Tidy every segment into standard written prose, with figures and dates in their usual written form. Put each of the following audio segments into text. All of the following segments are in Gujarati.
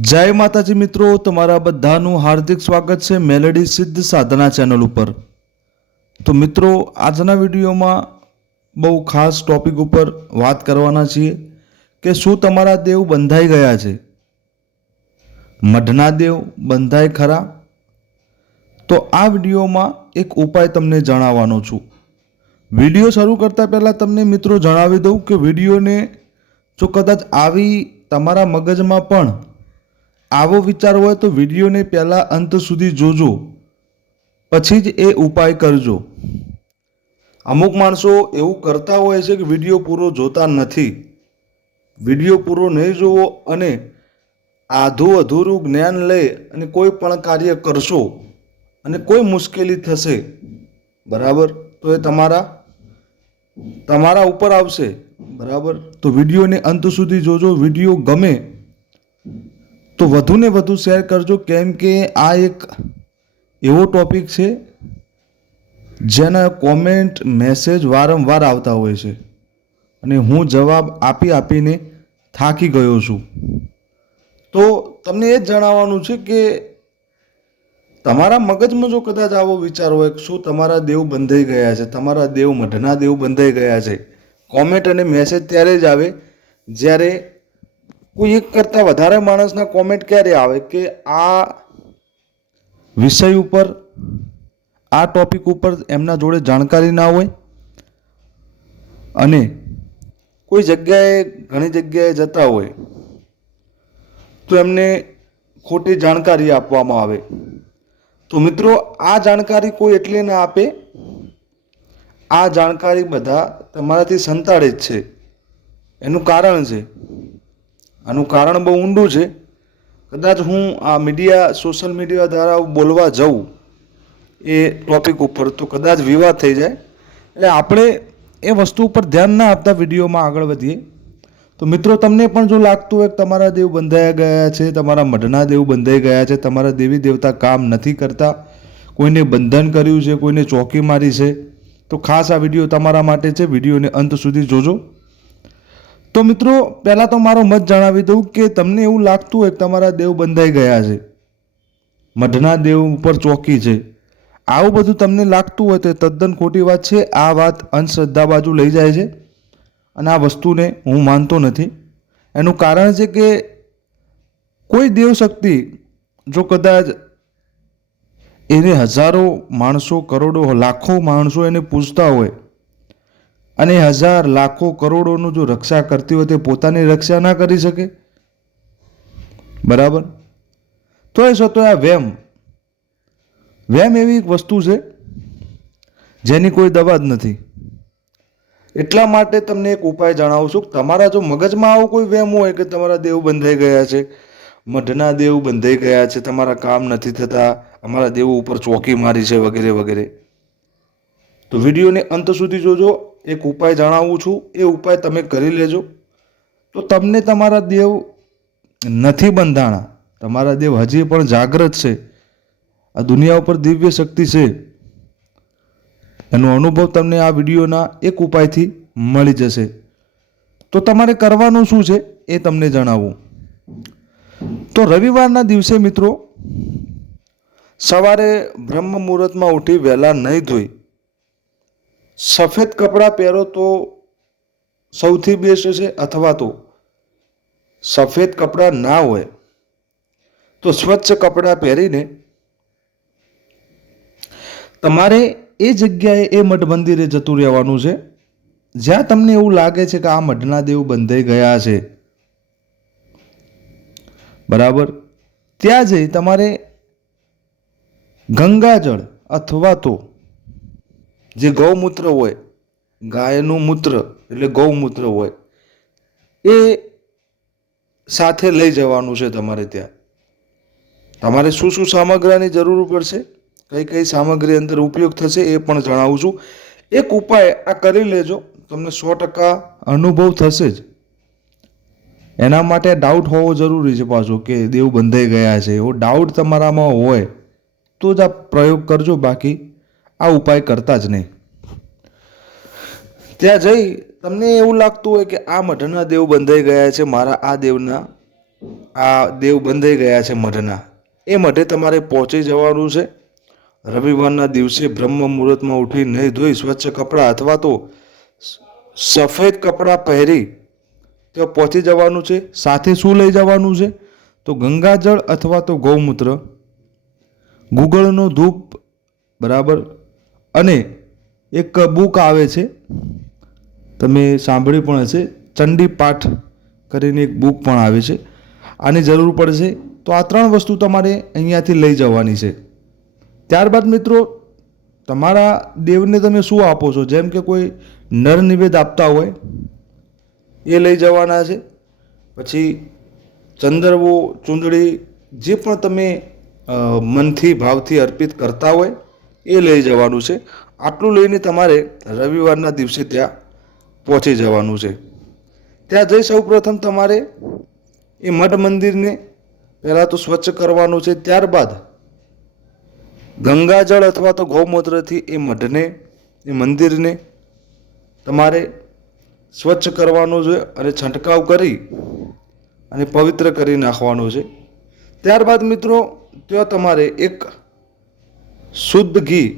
જય માતાજી મિત્રો, તમારા બધાનું હાર્દિક સ્વાગત છે મેલેડી સિદ્ધ સાધના ચેનલ ઉપર। તો મિત્રો, આજના વિડીયોમાં બહુ ખાસ ટોપિક ઉપર વાત કરવાના છીએ કે શું તમારા દેવ બંધાઈ ગયા છે? મઢના દેવ બંધાય ખરા? તો આ વિડીયોમાં એક ઉપાય તમને જણાવવાનો છું। વિડીયો શરૂ કરતાં પહેલાં તમને મિત્રો જણાવી દઉં કે વિડીયોને જો કદાચ આવી તમારા મગજમાં પણ આવો વિચાર હોય તો વિડીયોને પહેલાં અંત સુધી જોજો, પછી જ એ ઉપાય કરજો। અમુક માણસો એવું કરતા હોય છે કે વિડીયો પૂરો જોતા નથી। વિડીયો પૂરો નહીં જોવો અને આધું અધૂરું જ્ઞાન લઈ અને કોઈ પણ કાર્ય કરશો અને કોઈ મુશ્કેલી થશે, બરાબર, તો એ તમારા ઉપર આવશે, બરાબર। તો વિડીયોને અંત સુધી જોજો। વિડીયો ગમે તો વધુને વધુ શેર કરજો, કેમ કે આ એક એવો ટોપિક છે જેના કોમેન્ટ મેસેજ વારંવાર આવતા હોય છે અને હું જવાબ આપીને થાકી ગયો છું। તો તમને એ જ જણાવવાનું છે કે તમારા મગજમાં જો કદાચ આવો વિચાર હોય કે શું તમારા દેવ બંધાઈ ગયા છે, તમારા દેવ મઢના દેવ બંધાઈ ગયા છે, કોમેન્ટ અને મેસેજ ત્યારે જ આવે જ્યારે કોઈ એક કરતાં વધારે માણસના કોમેન્ટ ક્યારે આવે કે આ વિષય ઉપર, આ ટોપિક ઉપર એમના જોડે જાણકારી ના હોય અને કોઈ જગ્યાએ ઘણી જગ્યાએ જતા હોય તો એમને ખોટી જાણકારી આપવામાં આવે। તો મિત્રો, આ જાણકારી કોઈ એટલે ના આપે, આ જાણકારી બધા તમારાથી સંતાડે જ છે। એનું કારણ છે, આનું કારણ બહુ ઊંડું છે। કદાચ હું આ સોશિયલ મીડિયા દ્વારા બોલવા જાઉં એ ટોપિક ઉપર તો કદાચ વિવાદ થઈ જાય, એટલે આપણે એ વસ્તુ ઉપર ધ્યાન ના આપતા વિડીયોમાં આગળ વધીએ। તો મિત્રો, તમને પણ જો લાગતું હોય કે તમારા દેવ બંધાઈ ગયા છે, તમારા મઢના દેવ બંધાઈ ગયા છે, તમારા દેવી દેવતા કામ નથી કરતા, કોઈને બંધન કર્યું છે, કોઈને ચોકી મારી છે, તો ખાસ આ વિડીયો તમારા માટે છે। વિડીયોને અંત સુધી જોજો। તો મિત્રો, પહેલાં તો મારો મત જણાવી દઉં કે તમને એવું લાગતું હોય કે તમારા દેવ બંધાઈ ગયા છે, મઢના દેવ ઉપર ચોકી છે, આવું બધું તમને લાગતું હોય તો તદ્દન ખોટી વાત છે। આ વાત અંધશ્રદ્ધા બાજુ લઈ જાય છે અને આ વસ્તુને હું માનતો નથી। એનું કારણ છે કે કોઈ દેવ શક્તિ જો કદાચ એને હજારો માણસો, કરોડો, લાખો માણસો એને પૂજતા હોય અને હજાર, લાખો, કરોડોનું જો રક્ષા કરતી હોય તે પોતાની રક્ષા ના કરી શકે, બરાબર? તો એ છતાં આ વેમ એવી એક વસ્તુ છે જેની કોઈ દવા જ નથી। એટલા માટે તમને એક ઉપાય જણાવું છું કે તમારા જો મગજમાં આવો કોઈ વેમ હોય કે તમારા દેવ બંધાઈ ગયા છે, મઢના દેવ બંધાઈ ગયા છે, તમારા કામ નથી થતા, અમારા દેવો ઉપર ચોકી મારી છે, વગેરે વગેરે, તો વિડીયોને અંત સુધી જોજો। એક ઉપાય જણાવું છું, એ ઉપાય તમે કરી લેજો તો તમને તમારા દેવ નથી બંધાણા, તમારા દેવ હજી પણ જાગ્રત છે, આ દુનિયા ઉપર દિવ્ય શક્તિ છે, એનો અનુભવ તમને આ વિડીયોના એક ઉપાયથી મળી જશે। તો તમારે કરવાનું શું છે એ તમને જણાવું। તો રવિવારના દિવસે મિત્રો સવારે બ્રહ્મ મુહૂર્તમાં ઉઠી વહેલા નહીં ધોઈ સફેદ કપડાં પહેરો તો સૌથી બેસ્ટ છે, અથવા તો સફેદ કપડાં ના હોય તો સ્વચ્છ કપડાં પહેરીને તમારે એ જગ્યાએ, એ મઠ મંદિરે જતું રહેવાનું છે જ્યાં તમને એવું લાગે છે કે આ મઢના દેવ બંધાઈ ગયા છે, બરાબર? ત્યાં જઈ તમારે ગંગાજળ અથવા તો જે ગૌમૂત્ર હોય, ગાયનું મૂત્ર એટલે ગૌમૂત્ર હોય, એ સાથે લઈ જવાનું છે તમારે। ત્યાં તમારે શું શું સામગ્રીની જરૂર પડશે, કઈ કઈ સામગ્રી અંદર ઉપયોગ થશે એ પણ જણાવું છું। એક ઉપાય આ કરી લેજો, તમને 100% અનુભવ થશે જ। એના માટે ડાઉટ હોવો જરૂરી છે પાછો કે દેવ બંધાઈ ગયા છે, એવો ડાઉટ તમારામાં હોય તો જ આ પ્રયોગ કરજો, બાકી આ ઉપાય કરતા જ નહીં। ત્યાં જઈ તમને એવું લાગતું હોય કે આ મઢના દેવ બંધાઈ ગયા છે, મારા આ દેવના આ દેવ બંધાઈ ગયા છે મઢના, એ મઢે તમારે પહોંચી જવાનું છે. રવિવારના દિવસે બ્રહ્મ મુહૂર્તમાં ઉઠી નહીં ધોઈ સ્વચ્છ કપડાં અથવા તો સફેદ કપડાં પહેરી ત્યાં પહોંચી જવાનું છે. સાથે શું લઈ જવાનું છે? તો ગંગાજળ અથવા તો ગૌમૂત્ર, ગુગળનો ધૂપ, બરાબર, અને એક બુક આવે છે, તમે સાંભળી પણ હશે, ચંડી પાઠ કરીને એક બુક પણ આવે છે, આની જરૂર પડશે. તો આ 3 વસ્તુ તમારે અહીંયાથી લઈ જવાની છે. ત્યારબાદ મિત્રો તમારા દેવને તમે શું આપો છો? જેમ કે કોઈ નર નિવેદ આપતા હોય એ લઈ જવાના છે. પછી ચંદરવો, ચૂંદડી, જે પણ તમે મનથી ભાવથી અર્પિત કરતા હોય એ લઈ જવાનું છે. આટલું લઈને તમારે રવિવારના દિવસે ત્યાં પહોંચી જવાનું છે. ત્યાં જઈ સૌપ્રથમ તમારે એ મઠ મંદિરને પહેલાં તો સ્વચ્છ કરવાનું છે. ત્યારબાદ ગંગાજળ અથવા તો ગૌમૂત્રથી એ મઢને, એ મંદિરને તમારે સ્વચ્છ કરવાનું છે અને છંટકાવ કરી અને પવિત્ર કરી નાખવાનું છે. ત્યારબાદ મિત્રો ત્યાં તમારે એક શુદ્ધ ઘી,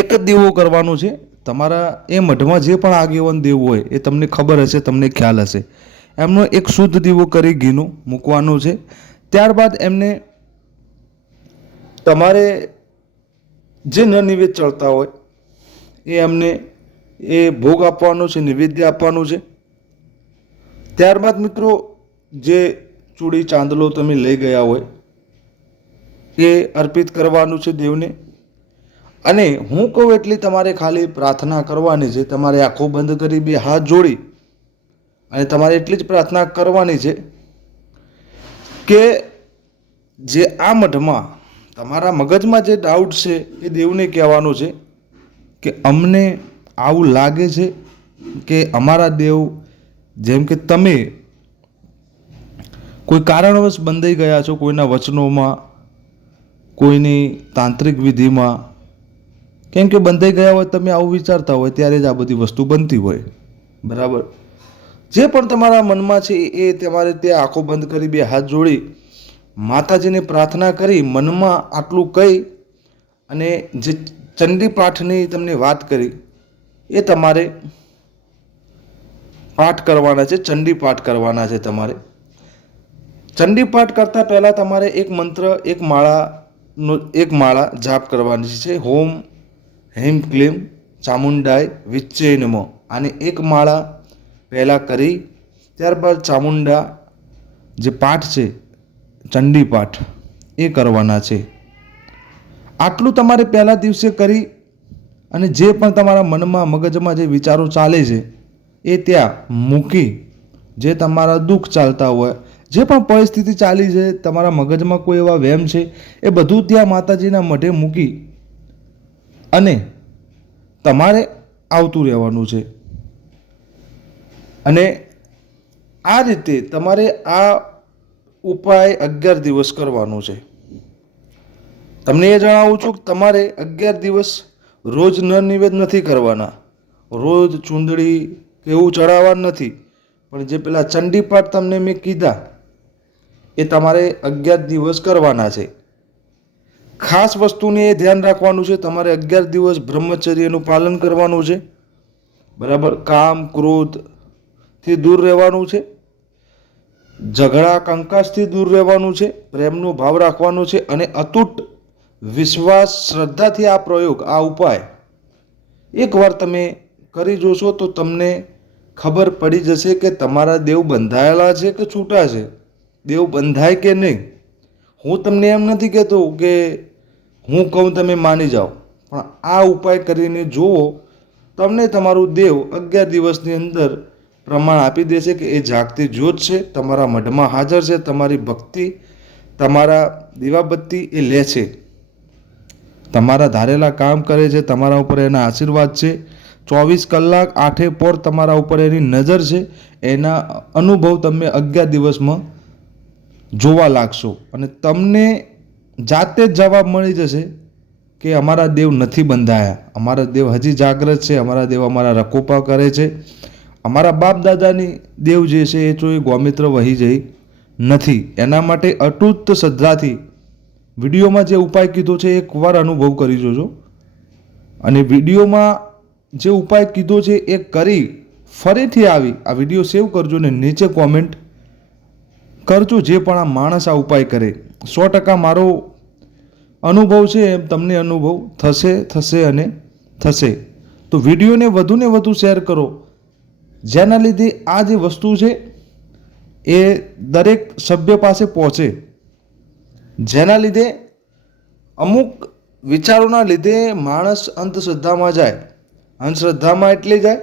એક જ દીવો કરવાનો છે. તમારા એ મઢમાં જે પણ આગેવાન દેવ હોય એ તમને ખબર હશે, તમને ખ્યાલ હશે, એમનો એક શુદ્ધ દીવો કરી ઘીનો મૂકવાનો છે. ત્યારબાદ એમને તમારે જે ન નિવેદ ચડતા હોય એ એમને એ ભોગ આપવાનો છે, નિવેદ્ય આપવાનું છે. ત્યારબાદ મિત્રો જે ચૂડી ચાંદલો તમે લઈ ગયા હોય એ અર્પિત કરવાનું છે દેવને. અને હું કહું એટલી તમારે ખાલી પ્રાર્થના કરવાની છે. તમારે આંખો બંધ કરી 2 હાથ જોડી અને તમારે એટલી જ પ્રાર્થના કરવાની છે કે જે આ મઢમાં તમારા મગજમાં જે ડાઉટ છે એ દેવને કહેવાનું છે કે અમને આવું લાગે છે કે અમારા દેવ, જેમ કે તમે કોઈ કારણવશ બંધાઈ ગયા છો, કોઈના વચનોમાં, કોઈની તાંત્રિક વિધિમાં, કેમ કે બંધાઈ ગયા હોય, તમે આવું વિચારતા હોય ત્યારે જ આ બધી વસ્તુ બનતી હોય, બરાબર. જે પણ તમારા મનમાં છે એ તમારે ત્યાં આંખો બંધ કરી 2 હાથ જોડી માતાજીને પ્રાર્થના કરી, મનમાં આટલું કહી અને જે ચંડી પાઠની તમને વાત કરી એ તમારે પાઠ કરવાના છે. ચંડી પાઠ કરવાના છે તમારે. ચંડી પાઠ કરતાં પહેલાં તમારે એક મંત્ર, એક માળા જાપ કરવાની છે. હોમ હીમ ક્લીમ ચામુંડાય વિચ્ચે નમઃ. આની એક માળા પહેલાં કરી ત્યારબાદ ચામુંડા જે પાઠ છે, ચંડી પાઠ, એ કરવાના છે. આટલું તમારે પહેલા દિવસે કરી અને જે પણ તમારા મનમાં, મગજમાં જે વિચારો ચાલે છે એ ત્યાં મૂકી, જે તમારા દુઃખ ચાલતા હોય, જે પણ પરિસ્થિતિ ચાલી છે, તમારા મગજમાં કોઈ એવા વહેમ છે, એ બધું ત્યાં માતાજીના મઢે મૂકી અને તમારે આવતું રહેવાનું છે. અને આ રીતે તમારે આ ઉપાય 11 દિવસ કરવાનો છે. તમને એ જણાવું છું કે તમારે 11 દિવસ રોજ નર નિવેદ નથી કરવાના, રોજ ચૂંદડી કે એવું ચડાવવાનું નથી, પણ જે પેલા ચંડી પાઠ તમને મેં કીધા એ તમારે 11 દિવસ કરવાના છે. ખાસ વસ્તુને એ ધ્યાન રાખવાનું છે, તમારે 11 દિવસ બ્રહ્મચર્યનું પાલન કરવાનું છે, બરાબર. કામ ક્રોધથી દૂર રહેવાનું છે, ઝઘડા કંકાસથી દૂર રહેવાનું છે, પ્રેમનો ભાવ રાખવાનો છે અને અતૂટ વિશ્વાસ, શ્રદ્ધાથી આ પ્રયોગ, આ ઉપાય એકવાર તમે કરી જોશો તો તમને ખબર પડી જશે કે તમારા દેવ બંધાયેલા છે કે છૂટા છે, દેવ બંધાય કે નહીં. હું તમને એમ નથી કહેતો કે હું કહું તમે માની જાઓ, પણ આ ઉપાય કરીને જુઓ, તમને તમારું દેવ 11 દિવસની અંદર પ્રમાણ આપી દેશે કે એ જાગતી જ્યોત છે, તમારા મઢમાં હાજર છે, તમારી ભક્તિ, તમારા દીવાબત્તી એ લે છે, તમારા ધારેલા કામ કરે છે, તમારા ઉપર એના આશીર્વાદ છે, 24 કલાક 8 પોર તમારા ઉપર એની નજર છે. એના અનુભવ તમે 11 દિવસમાં જોવા લાગશો અને તમને જાતે જ જવાબ મળી જશે કે અમારા દેવ નથી બંધાયા, અમારા દેવ હજી જાગ્રત છે, અમારા દેવ અમારા રકોપા કરે છે અમારા બાપ દાદાની દેવ જે છે એ તો એ ગોમિત્ર વહી જઈ નથી. એના માટે અતૂટ શ્રદ્ધાથી વિડીયોમાં જે ઉપાય કીધો છે એકવાર અનુભવ કરી જોજો, અને વિડીયોમાં જે ઉપાય કીધો છે એ કરી ફરીથી આવી આ વિડીયો સેવ કરજો ને નીચે કોમેન્ટ કરજો જે પણ આ માણસ આ ઉપાય કરે. 100% મારો અનુભવ છે એમ તમને અનુભવ થશે અને થશે. તો વિડીયોને વધુને વધુ શેર કરો, જેના લીધે આ જે વસ્તુ છે એ દરેક સભ્ય પાસે પહોંચે, જેના લીધે અમુક વિચારોના લીધે માણસ અંધશ્રદ્ધામાં જાય. અંધશ્રદ્ધામાં એટલે જાય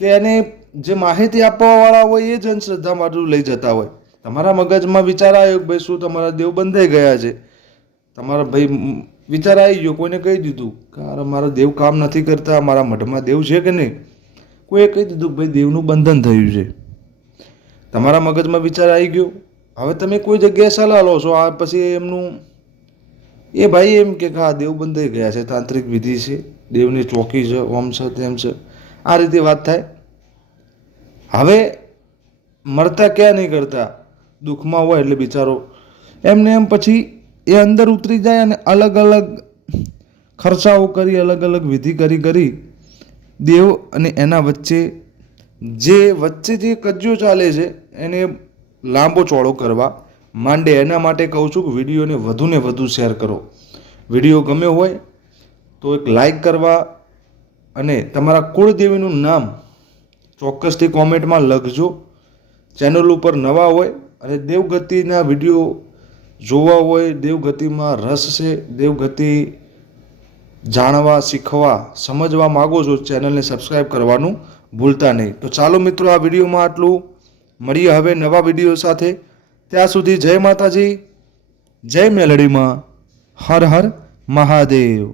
કે એને જે માહિતી આપવાવાળા હોય એ જ અંધશ્રદ્ધામાં લઈ જતા હોય. તમારા મગજમાં વિચાર આવ્યો કે ભાઈ શું તમારા દેવ બંધાઈ ગયા છે, તમારા ભાઈ વિચાર આવી ગયો, કોઈને કહી દીધું કે અરે મારા દેવ કામ નથી કરતા, મારા મઠમાં દેવ છે કે નહીં, કોઈએ કહી દીધું કે ભાઈ દેવનું બંધન થયું છે. તમારા મગજમાં વિચાર આવી ગયો, હવે તમે કોઈ જગ્યાએ સલાહ લો છો, આ પછી એમનું એ ભાઈ એમ કે હા દેવ બંધાઈ ગયા છે, તાંત્રિક વિધિ છે, દેવની ચોકી છે, ઓમ છે તેમ છે, આ રીતે વાત થાય. હવે મરતા ક્યાં નહીં કરતા, દુઃખમાં હોય એટલે બિચારો એમને એમ પછી એ અંદર ઉતરી જાય અને અલગ અલગ ખર્ચાઓ કરી, અલગ અલગ વિધિ કરી દેવ અને એના વચ્ચે જે કજ્જો ચાલે છે એને લાંબો ચોળો કરવા માંડે. એના માટે કહું છું કે વિડીયોને વધુને વધુ શેર કરો. વિડીયો ગમ્યો હોય તો એક લાઈક કરવા અને તમારા કુળદેવીનું નામ ચોક્કસથી કોમેન્ટમાં લખજો. ચેનલ ઉપર નવા હોય અને દેવગતિના વિડીયો જોવા હોય, દેવગતિમાં રસ છે, દેવગતિ જાણવા, શીખવા, સમજવા માગો છો, ચેનલને સબસ્ક્રાઈબ કરવાનું ભૂલતા નહીં. તો ચાલો મિત્રો, આ વિડીયોમાં આટલું. મળીએ હવે નવા વિડીયો સાથે. ત્યાં સુધી જય માતાજી, જય મેલડીમાં, હર હર મહાદેવ.